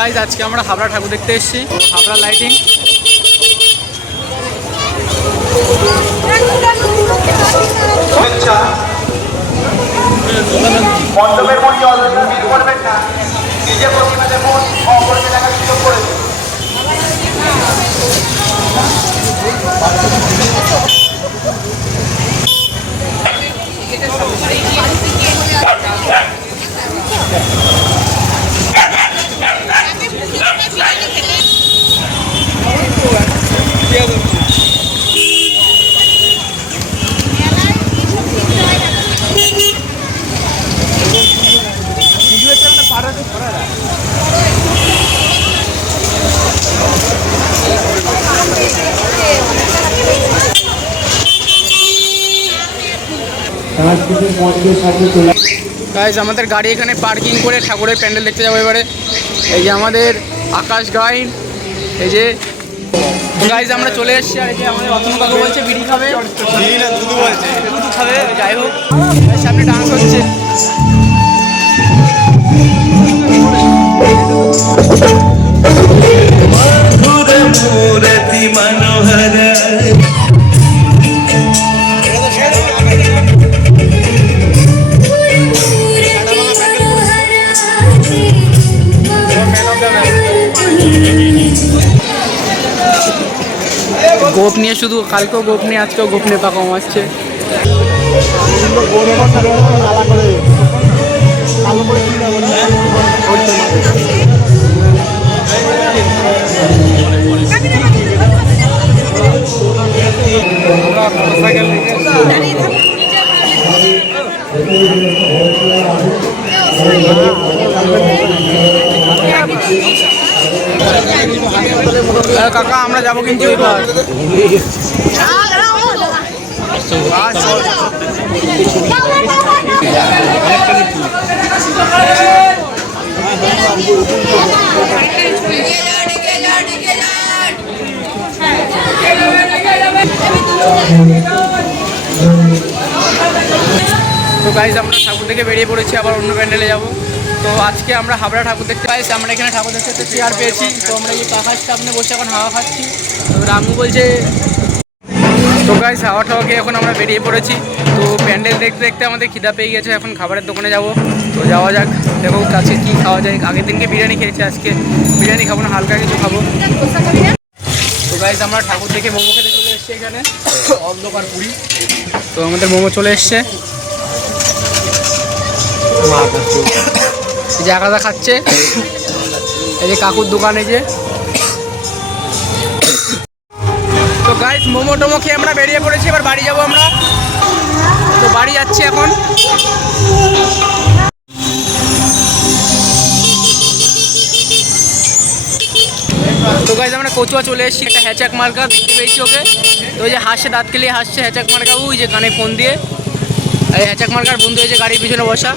Guys আজকে আমরা হাবড়া ঠাকুর দেখতে এসেছি, হাবড়া লাইটিং। মণ্ডপের মধ্যে ভিড় করবেন না, নিজে প্রতিমাতে মন অপরকে দেখার সুযোগ করে দিন। গাইজ আমাদের গাড়ি এখানে পার্কিং করে ঠাকুরের প্যান্ডেল দেখতে যাবো এবারে। এই যে আমাদের আকাশ গাইন, এই যে গাইজ আমরা চলে এসেছি। আর এই যে আমাদের রতন কাকু বলছে বিড়ি খাবে, দুধ খাবে, যাই হোক সামনে ডান্স হচ্ছে। গোপ নিয়ে শুধু কালকেও গোপ নিয়ে, আজকেও গোপ নিয়ে পাকা আসছে। কাকা আমরা যাবো কিন্তু এবার। তো গাইজ আমরা ঠাকুর দেখে বেরিয়ে পড়েছি, আবার অন্য প্যান্ডেলে যাবো। তো আজকে আমরা হাবড়া ঠাকুর দেখতে পাইছি। আমরা এখানে ঠাকুর দেখতে একটা চেয়ার পেয়েছি। তো আমরা এই কাকার সামনে বসে এখন হাওয়া খাচ্ছি। তো রামু বলছে, তো গাইজ হাওয়া টাওয়া খেয়ে এখন আমরা বেরিয়ে পড়েছি। তো প্যান্ডেল দেখতে দেখতে আমাদের খিদা পেয়ে গেছে, এখন খাবারের দোকানে যাব। তো যাওয়া যাক, দেখো আজকে কী খাওয়া যায়। আগের দিনকে বিরিয়ানি খেয়েছি, আজকে বিরিয়ানি খাবো না, হালকা কিছু খাবো। তো গাইজ আমরা ঠাকুর দেখে মোমো খেতে চলে এসেছি এখানে, অন্ধকার পুরি। তো আমাদের মোমো চলে এসছে, এই যে আকাদা খাচ্ছে, এই যে কাকুর দোকানে যে। তো গাইস মোমো টোমো খেয়ে আমরা বেরিয়ে পড়েছি, এবার বাড়ি যাবো আমরা। তো বাড়ি যাচ্ছি এখন। তো গাইস আমরা কচুয়া চলে এসেছি, একটা হ্যাচাক মার্কা দেখতে পেয়েছি ওকে। তো ওই যে হাসছে, দাঁত কেলিয়ে হাসছে হ্যাচাক মার্কা, ওই যে কানে ফোন দিয়ে। এই হ্যাচাক মার্কার বন্ধু হয়েছে গাড়ির পিছনে বসা।